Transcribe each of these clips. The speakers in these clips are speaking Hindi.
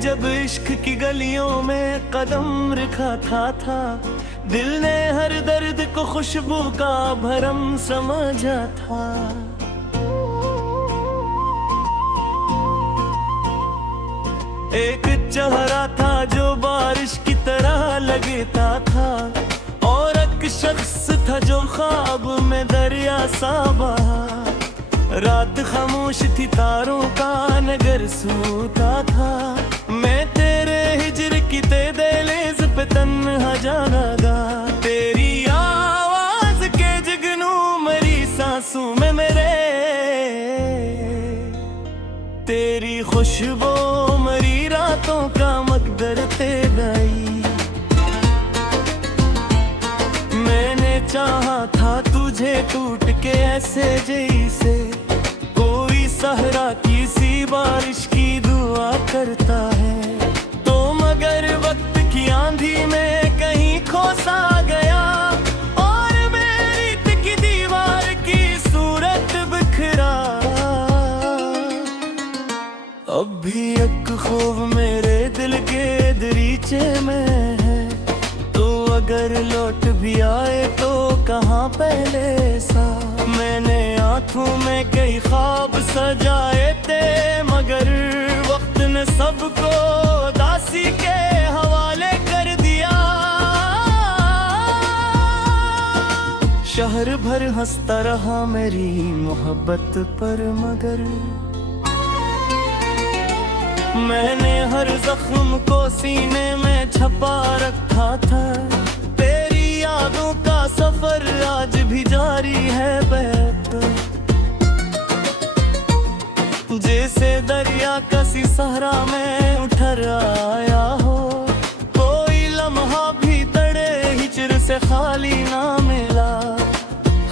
जब इश्क की गलियों में कदम रखा था दिल ने हर दर्द को खुशबू का भरम समझा था। एक चेहरा था जो बारिश की तरह लगता था और एक शख्स था जो ख्वाब में दरिया सा बहा। रात खामोश थी, तारों का नगर सूता था, मैं तेरे हिजर की दहलीज पे तन्हा जागा। तेरी आवाज के जुगनू मरी सांसों में मेरे, तेरी खुशबू मरी रातों का मकदर तेराई। मैंने चाहा था तुझे टूट के ऐसे जैसे कोई सहरा किसी बारिश की दुआ करता है, तो मगर वक्त की आंधी में कहीं खो सा गया और मेरी रीत की दीवार की सूरत बिखरा। अब भी एक ख्वाब मेरे दिल के दरीचे में है, तो अगर लौट भी आए तो कहाँ पहले सा। मैंने आंखों में कई ख्वाब सजाए थे मगर वक्त ने सबको दासी के हवाले कर दिया। शहर भर हंसता रहा मेरी मोहब्बत पर मगर मैंने हर जख्म को सीने में छपा रखा था। तेरी यादों का सफर आज भी जारी है बहता, जैसे दरिया कसी सहरा में उठर आया हो। कोई लम्हा भी तड़े हिजर से खाली ना मिला,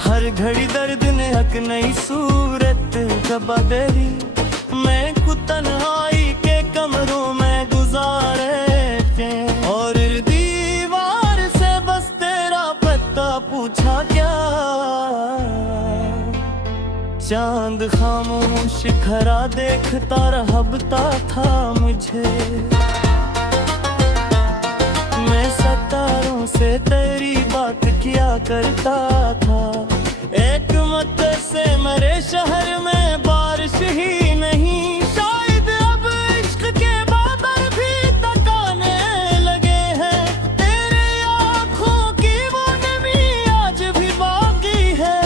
हर घड़ी दर्द ने हक नई सूरत जबा देरी। मैं खुद तन्हाई के कमरों में गुजारे थे और दीवार से बस तेरा पता पूछा क्या। चांद खामोश खरा देखता रहबता था मुझे, मैं सितारों से तेरी बात किया करता था। एक मत से मेरे शहर में बारिश ही नहीं, शायद अब इश्क के बादल भी तकाने लगे हैं। तेरे आँखों की वो नमी आज भी बाकी है,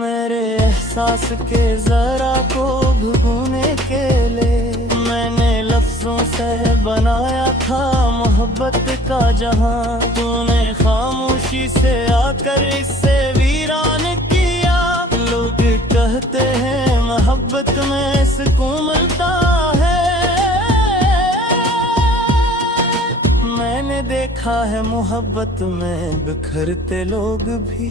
मेरे एहसास के जरा को भूलने के लिए मैंने लफ्जों से बनाया था मोहब्बत का जहां। तूने खामोशी से आकर इससे वीरान किया। लोग कहते हैं मोहब्बत में सुकून मिलता है, मैंने देखा है मोहब्बत में बिखरते लोग भी।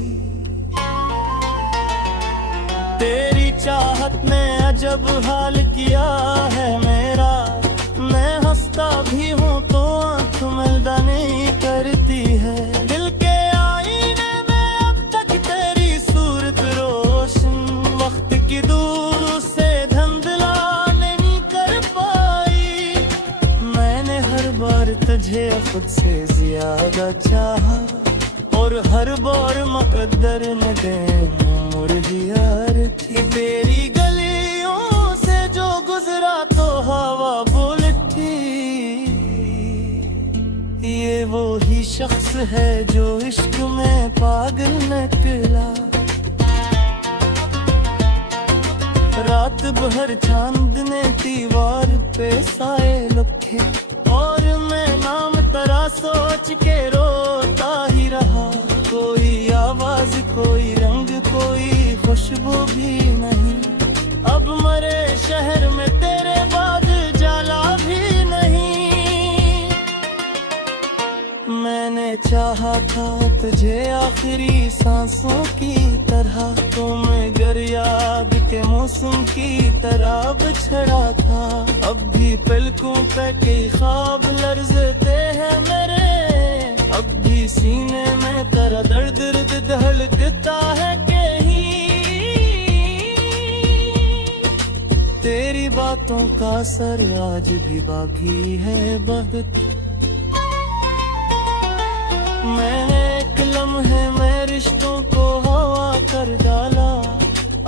तेरी चाहत ने अजब हाल किया है मेरा, मैं हंसता भी हूँ तो आँख मिलदा नहीं करती है। दिल के आईने में अब तक तेरी सूरत रोशन, वक्त की दूर से धुंधला नहीं कर पाई। मैंने हर बार तुझे खुद से ज्यादा चाहा और हर बार मुकद्दर ने दे मुर्गियार थी। तेरी गलियों से जो गुजरा तो हवा बोलती, ये वो ही शख्स है जो इश्क में पागल निकला। रात भर चांद ने दीवार पे साए लखे और मैं नाम तेरा सोच के रोता ही रहा। कोई आवाज, कोई रंग, कोई खुशबू भी नहीं, अब मरे शहर में तेरे बाद जाला भी नहीं। मैंने चाहा था तुझे आखिरी सांसों की तरह, तो मगर याद के मौसम की तरह बिछड़ा था। अब भी पलकों पे कई ख्वाब लर्ज़ते हैं मेरे, अब भी सीने में तेरा दर्द धड़कता है कहीं। तेरी बात बातों का असर आज भी बाकी है बहुत। मैंने एक लम्हे में रिश्तों को हवा कर डाला,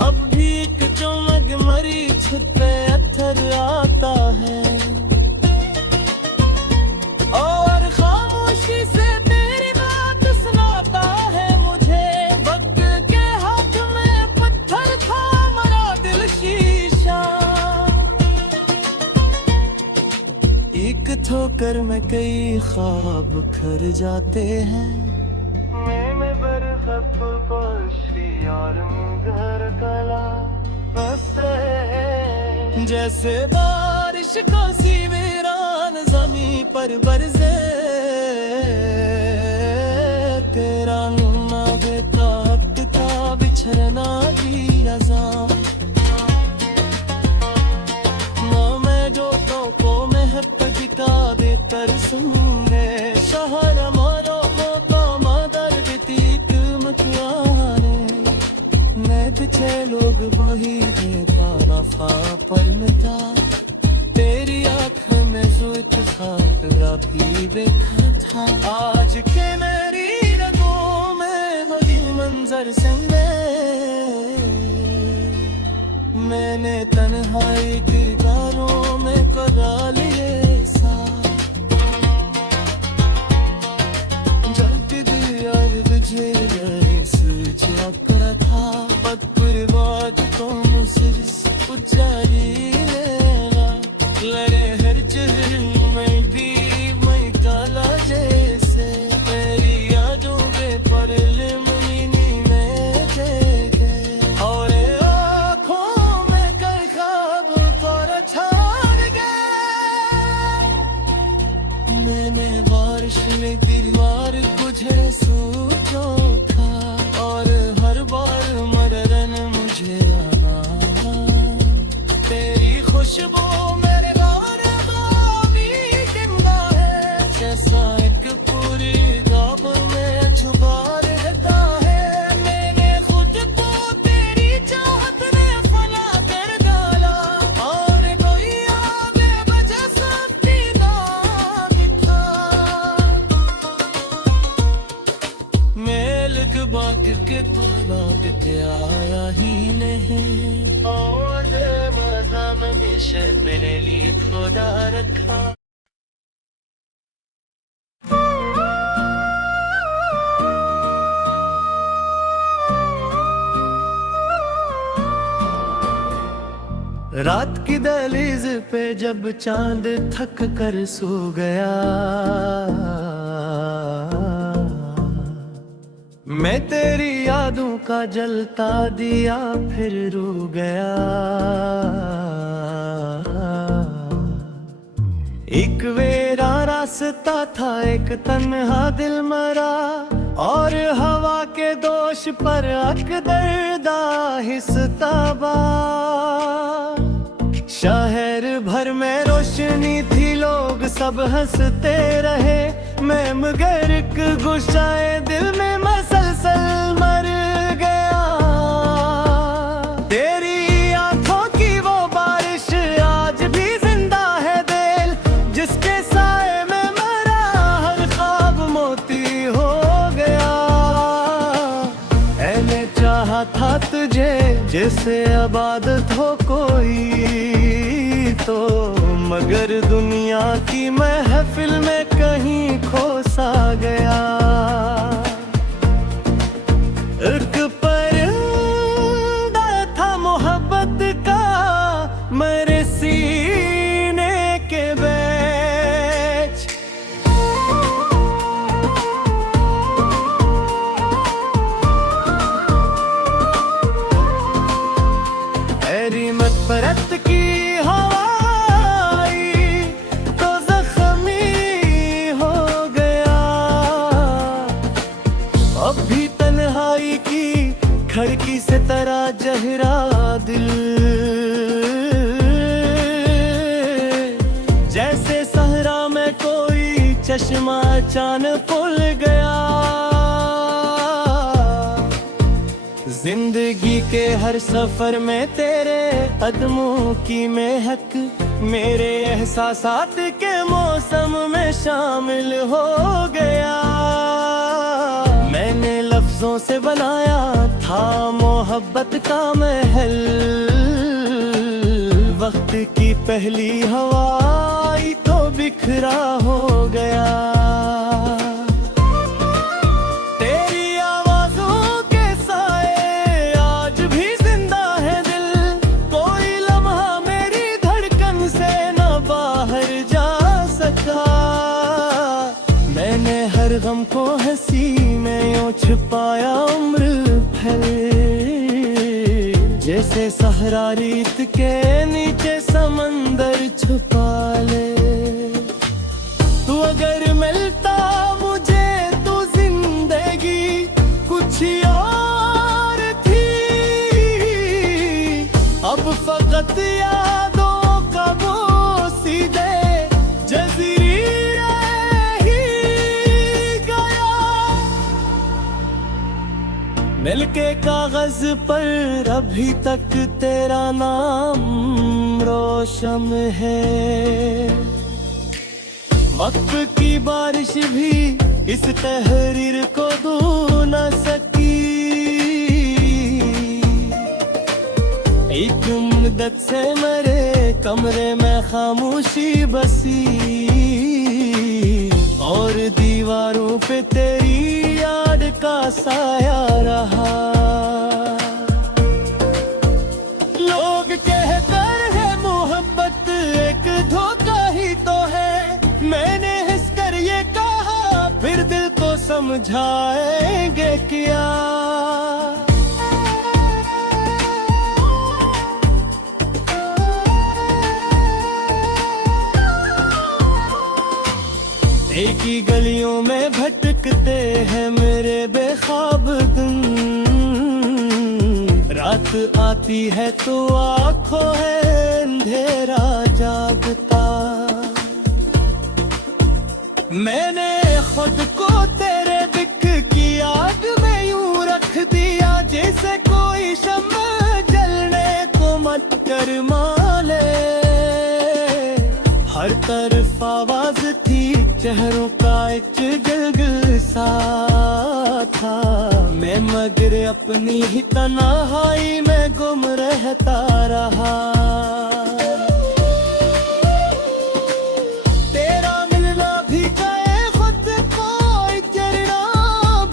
अब भी एक चमक मरी छुप पे अत्थर आता है, और खामोशी से तेरी बात सुनाता है मुझे। वक्त के हाथ में पत्थर था मरा दिल शीशा, एक ठोकर में कई ख्वाब खर जाते हैं। मैंने बरखत पक्षी और घर कला जैसे बारिश का सी वीरान ज़मीं पर बरसे, तेरा नुमा बेताब का बिछड़ना भी अज़ां। मैं जो तो को महब दिखा दे तरसुने शहर मारो तो मदर बीतीत मकवाने, मैं पीछे लोग वही देता नफा पर मिटा, तेरी आँख में जुल्फ खारा भी देखा था। आज के मेरी रगों में वही मंजर से मैंने तन्हाई किरदारों में करा लिए साथ, जल्दी दिया तुझे सूझ कर था पत्थर बात को मुझसे उजारी लेना, लड़े हर चरण में भी मैं काला जैसे, तेरी यादों पे परले महीने में देखे, और आँखों में कई ख्वाब पर छाड़ गए। मैंने बारिश में दीवार गुजरे सूझो था, और हर बार मरन मुझे आना, तेरी खुशबू मेरे बारे में जिंदा है, जैसा एक पूरी गाब में छुपा रहता है। मैंने खुद को तेरी चाहत में फना कर डाला, और कोई आगे बजा सकती ना था। मेल बात के तुम के आया ही नहीं, और मज़ा हमेशा मेरे लिए खुदा रखा। रात की दहलीज पे जब चांद थक कर सो गया, मैं तेरी यादों का जलता दिया फिर रू गया। एक वेरा रास्ता था, एक तन्हा दिल मरा, और हवा के दोष पर अकदर आहिस्ता बा। शहर भर में रोशनी थी, लोग सब हंसते रहे, मैं मगर एक गुस्साए दिल में मसलसल मर गया। तेरी आंखों की वो बारिश आज भी जिंदा है दिल, जिसके साए में मरा हर ख्वाब मोती हो गया। मैंने चाहा था तुझे जैसे आबादत हो कोई तो, मगर दुनिया की महफिल में कहीं खो सा गया। एक परिंदा था मोहब्बत का मेरे सीने के बीच, तेरी मत परत की खिड़की से तरा जहरा दिल, जैसे सहरा में कोई चश्मा अचानक खुल गया। जिंदगी के हर सफर में तेरे कदमों की महक मेरे एहसासात के मौसम में शामिल हो गया। मैंने लफ्जों से बनाया था मोहब्बत का महल, वक्त की पहली हवा आई तो बिखरा हो गया। गम को हंसी में यूं छुपाया उम्र भर, जैसे सहरा रेत के नीचे समंदर छुपा ले। तू अगर मिलता मुझे तो जिंदगी कुछ और थी, अब फकत यादों का बोसीदे जज़ीरे मिलके कागज पर अभी तक तेरा नाम रोशन है। वक्त की बारिश भी इस तहरीर को धो न सकी, एक मुद्दत से मेरे कमरे में खामोशी बसी, और दीवारों पे तेरी याद का साया रहा। लोग कहकर है मोहब्बत एक धोखा ही तो है, मैंने हंस कर ये कहा फिर दिल को समझाएंगे क्या। एक ही गलियों में भटकते हैं मेरे बेख्वाब दिन, रात आती है तो आँखों है अंधेरा जागता। मैंने खुद को तेरे दिख की आग में यूं रख दिया, जैसे कोई शम्मा जलने को मत कर माले। हर तरफ आवाज थी चेहरों का एक गलगल सा था, मैं मगर अपनी ही तन्हाई में गुम रहता रहा। तेरा मिलना भी गए खुद को चरना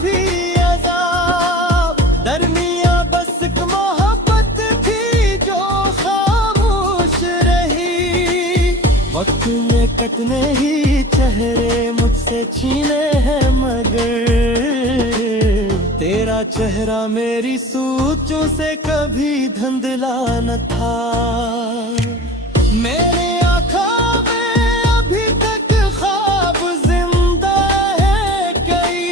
भी अज़ाब, दरमिया बस एक मोहब्बत थी जो खामोश रही। वक्त में कटने ही चेहरे मुझसे छीने हैं, मगर तेरा चेहरा मेरी सोचों से कभी धुंधला न था। मेरे आँखों में अभी तक ख्वाब जिंदा है कई,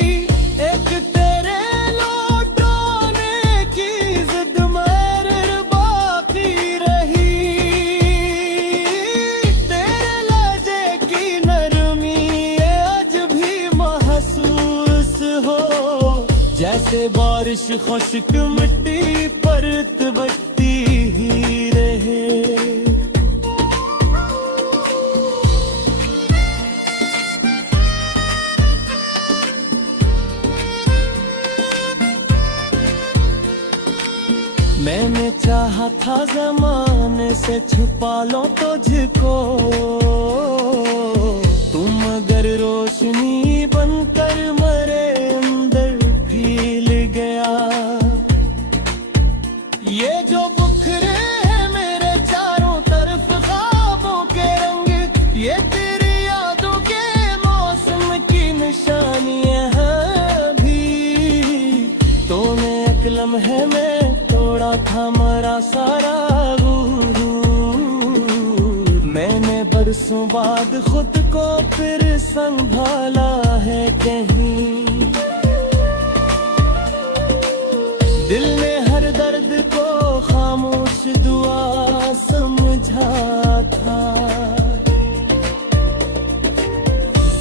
एक तेरे लौट आने की जिद मेरे बाकी रही। तेरे लहजे की नरमी आज भी महसूस हो, जैसे बारिश खुश्क मिट्टी पर बटती ही रहे। मैंने चाहा था ज़माने से छुपा लो तुझको, तुम अगर रोशनी बनकर मेरे अंदर फैल गया। ये जो बुखरे हैं मेरे चारों तरफ ख्वाबों के रंग, ये तेरी यादों के मौसम की निशानियां हैं भी। तूने एक लम्हे में तोड़ा था मेरा सारा गुरूर, मैंने बरसों बाद खुद को फिर संभाला है कहीं। दिल ने हर दर्द को खामोश दुआ समझा था।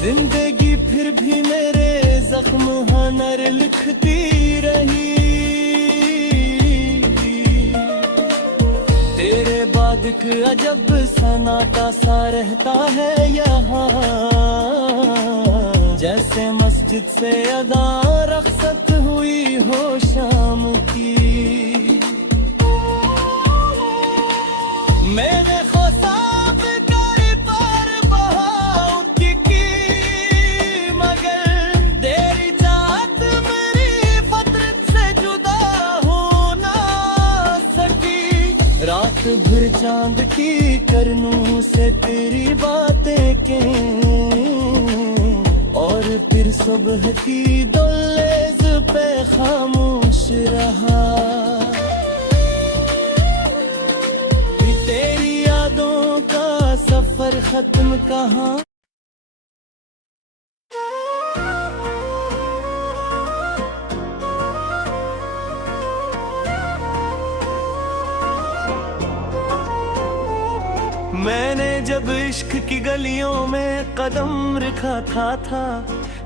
जिंदगी फिर भी मेरे जख्म हनर लिखती रही। एक अजब सन्नाटा सा रहता है यहाँ, जैसे मस्जिद से अदा रखसत हुई हो शाम की। मैंने ख्वाब करी पर बहुत की, मगर तेरी चाहत मेरी फतरत से जुदा हो ना सकी। रात भर चांद की करनूं से तेरी बातें के, और फिर सुबह की दौलेज पे खामोश रहा। तेरी यादों का सफर खत्म कहाँ। मैंने जब इश्क की गलियों में कदम रखा था,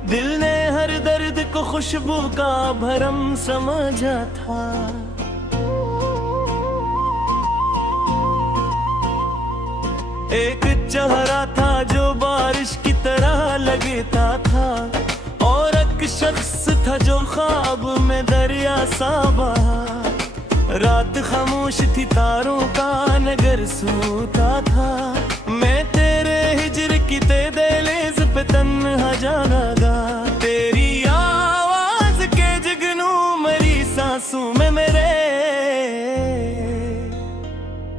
दिल ने हर दर्द को खुशबू का भरम समझा था। एक चेहरा था जो बारिश की तरह लगता था, और एक शख्स था जो ख्वाब में दरिया सा बहा। रात खामोश थी, तारों का नगर सूता था, मैं तेरे हिजर की दहलीज पे तन्हा जागा। तेरी आवाज के जगनू मरी सांसों में मेरे,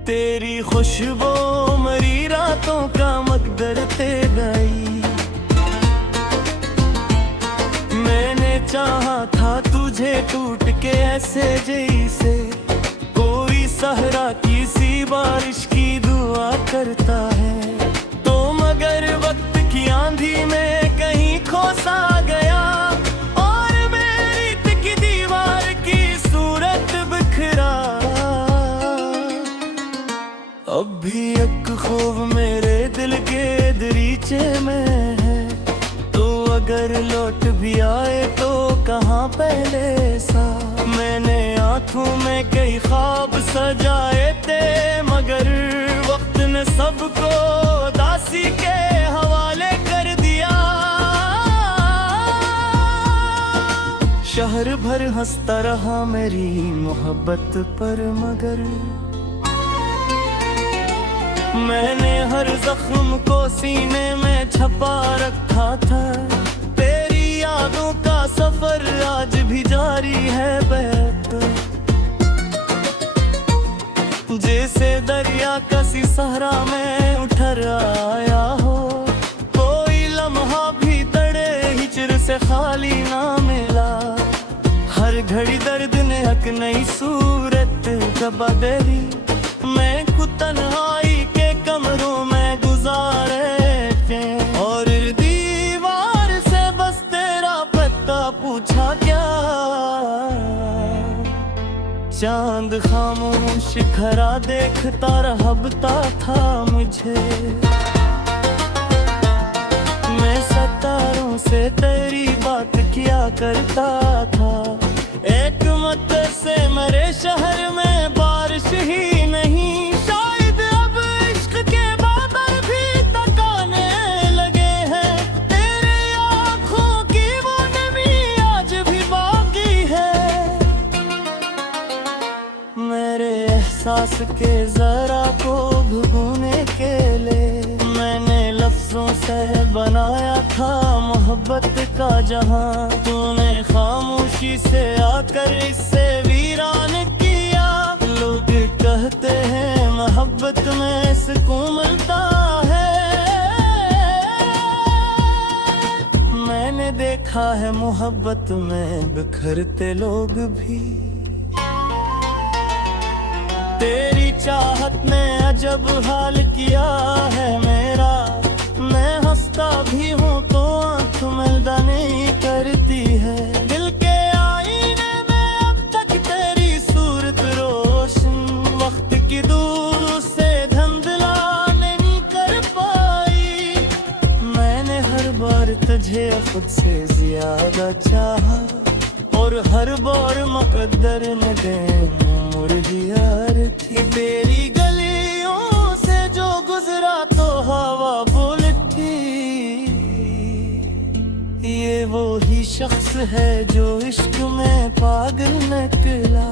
तेरी खुशबू मरी रातों का मकदर ते गई। मैंने चाहा था तुझे टूट के ऐसे जैसे कोई सहरा किसी बारिश की दुआ करता है, तो मगर वक्त की आंधी में कहीं खो सा गया, और मेरी की दीवार की सूरत बिखरा। अब भी एक ख्वाब मेरे दिल के दरीचे में है, तो अगर लौट भी आए तो कहाँ पहले सा। मैंने आंखों में कई ख्वाब सजाए थे, मगर वक्त ने सबको दासी के हवाले कर दिया। शहर भर हंसता रहा मेरी मोहब्बत पर, मगर मैंने हर जख्म को सीने में छपा रखा था। तेरी यादों का सफर आज भी जारी है बहकर, जैसे दरिया कसी सहरा में उठर आया हो। कोई लम्हा भी तड़े हिचर से खाली ना मिला, हर घड़ी दर्द ने हक नई सूरत दबा देरी। मैं खुद तन्हाई के कमरों में गुजारे थे, और दीवार से बस तेरा पता पूछा क्या। चांद खामोश खरा देखता रहबता था मुझे, मैं सितारों से तेरी बात किया करता था। एक मत से मेरे शहर में बारिश ही नहीं, शायद अब इश्क के बादल भी तकाने लगे हैं। तेरे आँखों की वो नमी आज भी बाकी है, मेरे एहसास के जरा को भुगोने के लिए। मैंने लफ्जों से बनाया था मोहब्बत का जहां, तूने खामोशी से आकर इससे वीरान किया। लोग कहते हैं मोहब्बत में सुकून मिलता है, मैंने देखा है मोहब्बत में बिखरते लोग भी। तेरी चाहत ने अजब हाल किया है मेरा, मैं हंसता भी हूँ तो आँख मिलदा नहीं करती है। दिल के आईने में अब तक तेरी सूरत रोशन, वक्त की दूर से धुंधला नहीं कर पाई। मैंने हर बार तुझे खुद से ज्यादा चाहा, और हर बार मुकद्दर ने दे मुड़ यार थी। तेरी गलियों वो ही शख्स है जो इश्क में पागल निकला।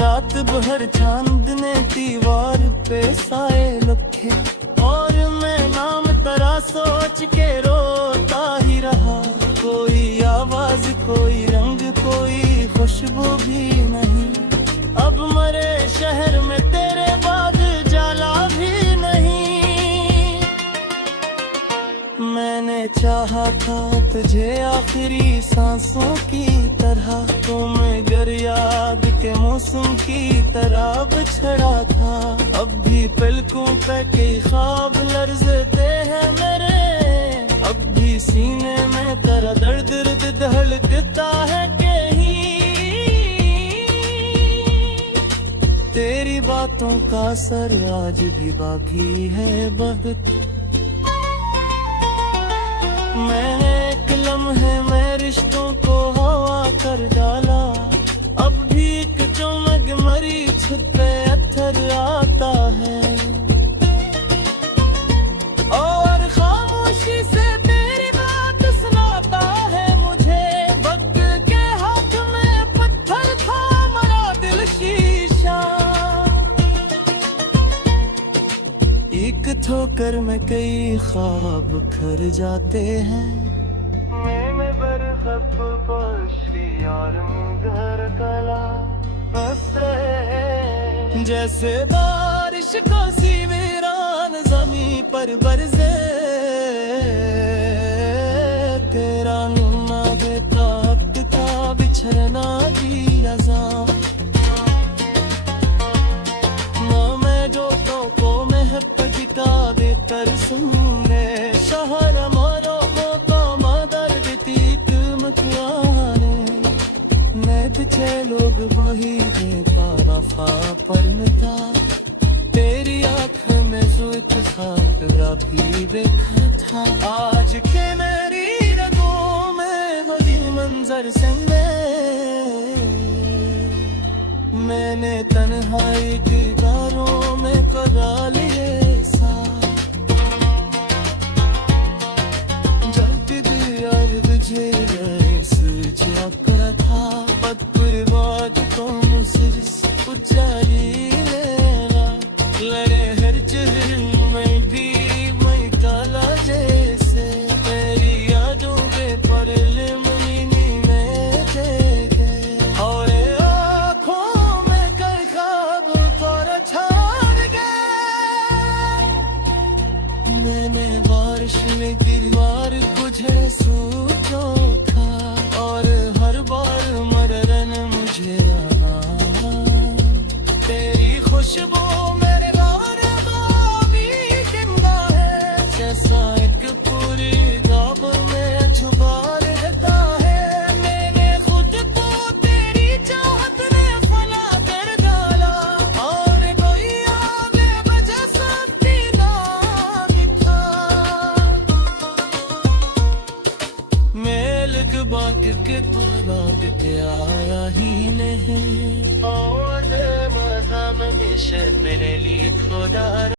रात भर चांद ने दीवार पे साए लखे और मैं नाम तेरा सोच के रोता ही रहा। कोई आवाज, कोई रंग, कोई खुशबू भी नहीं। अब मरे शहर में तेरे बाद जाला भी नहीं। मैंने चाहा था तुझे आखिरी सांसों की तरह, तुम गर याद के मौसम की तरह बिछड़ा था। अब भी पलकों पे कई ख्वाब लर्ज़ते हैं मेरे, अब भी सीने में तेरा दर्द धड़कता है कहीं। तेरी बातों का असर आज भी बाकी है बहुत। मैंने एक लम्हे में रिश्तों को हवा कर डाला, अब भी एक चमक मरी छत पे अत्थर आता है। और खामोशी से तेरी बात सुनाता है मुझे, वक्त के हाथ में पत्थर था मरा दिल शीशा। एक ठोकर में कई ख्वाब खर जाते हैं। मैं बरखत पश्ती और घर कला जैसे बारिश का सी वीरान जमी पर बरसे। तेरा नुमा बेताब था बिछड़ना भी अज़ां। कर सुनने शहर मारो तो मदर बीतीत मथुआने। मैं बिछे लोग वही देता वफा पर था। तेरी आँख में जुल्फ था तेरा भी देखा था। आज के मेरी रगों में वही मंजर से मैंने तन्हाई किरदारों में करा लिए था। पत्थर बात को मुझसे उजारी लेना लड़े हर चेहरे में भी मैं काला जैसे। तेरी यादों पे परले महीने में देखे और आँखों में कई ख्वाब पर छाड़ गए। मैंने बारिश में दीवार गुजरे सूझो था और हर बार मरन मुझे आना। तेरी खुशबू मेरे बारे में जिंदा है, जैसा एक पूरी दाब में छुपा रहता है। मैंने खुद को तेरी चाहत ने फना कर डाला और कोई आगे वजह सकती ना था। मेल बात के बात के आया ही नहीं और मज़ा में मिशन मेरे लिए खुदा।